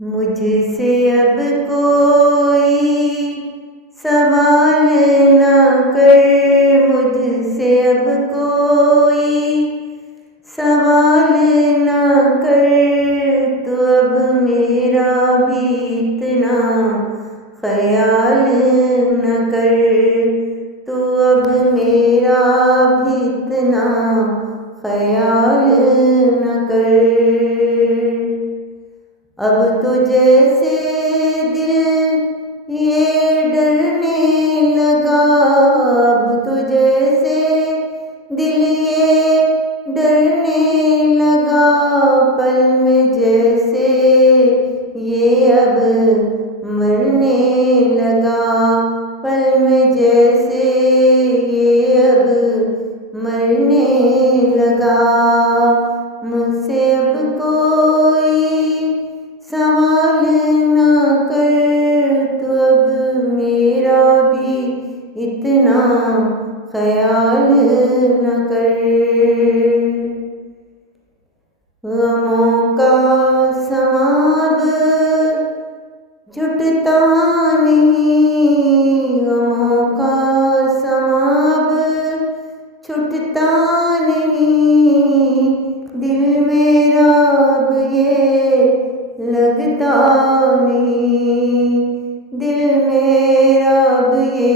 मुझसे अब कोई सवाल न कर, मुझसे अब कोई सवाल न कर। तो अब मेरा भी इतना ख्याल न कर, तो अब मेरा भी इतना ख्याल न कर। अब तो जैसे दिल ये डरने लगा, अब तो जैसे दिल ये डरने लगा, पल में जैसे ये अब मरने लगा, पल में जैसे ये अब मरने लगा। मुझसे अब कोई सवाल न कर, तो अब मेरा भी इतना ख्याल न कर। गमों का समाब छुटता नहीं, गमों का समाब छुटता नहीं, दिल मेरा अब ये लगता नहीं, दिल मेरा अब ये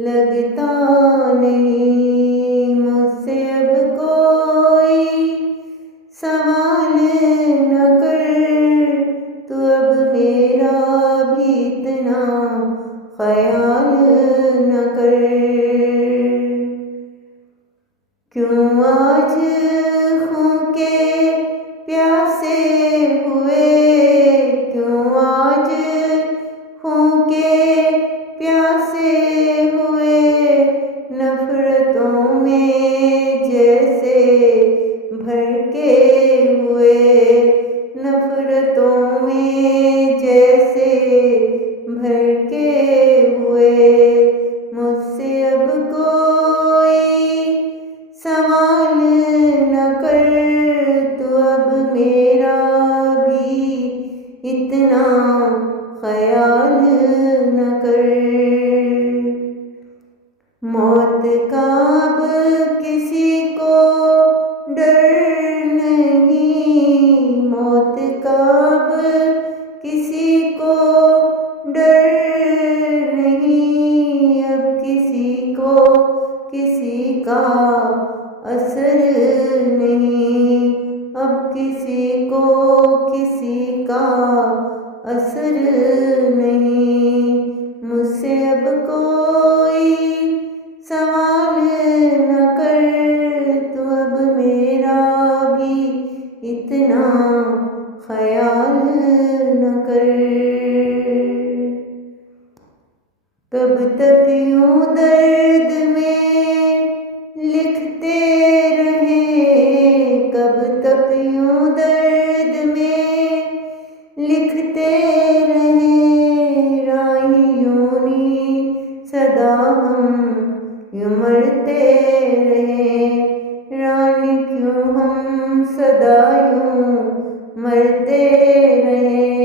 लगता नहीं। मुझसे अब कोई सवाल न कर, तो अब मेरा भी इतना ख्याल न कर। क्यों आज खून के प्यासे हुए, क्यों आज खून के प्यासे हुए, नफरतों में जैसे भड़के हुए, नफरतों में जैसे भड़के हुए। मुझसे अब कोई सवाल न कर, तो अब मेरा भी इतना ख्याल न कर। मौत का अब किसी को डर नहीं, मौत का अब किसी को डर नहीं, अब किसी को किसी का असर नहीं, अब किसी को किसी का असर नहीं। मुझसे अब कोई सवाल न कर, तो अब मेरा भी इतना ख्याल न कर। कब तक यूं दर्द में लिखते रहे, कब तक यूं दर्द में लिखते रहे, राहियों नी सदा हम यूं मरते रहे, रानी क्यों हम सदा यूं मरते रहे।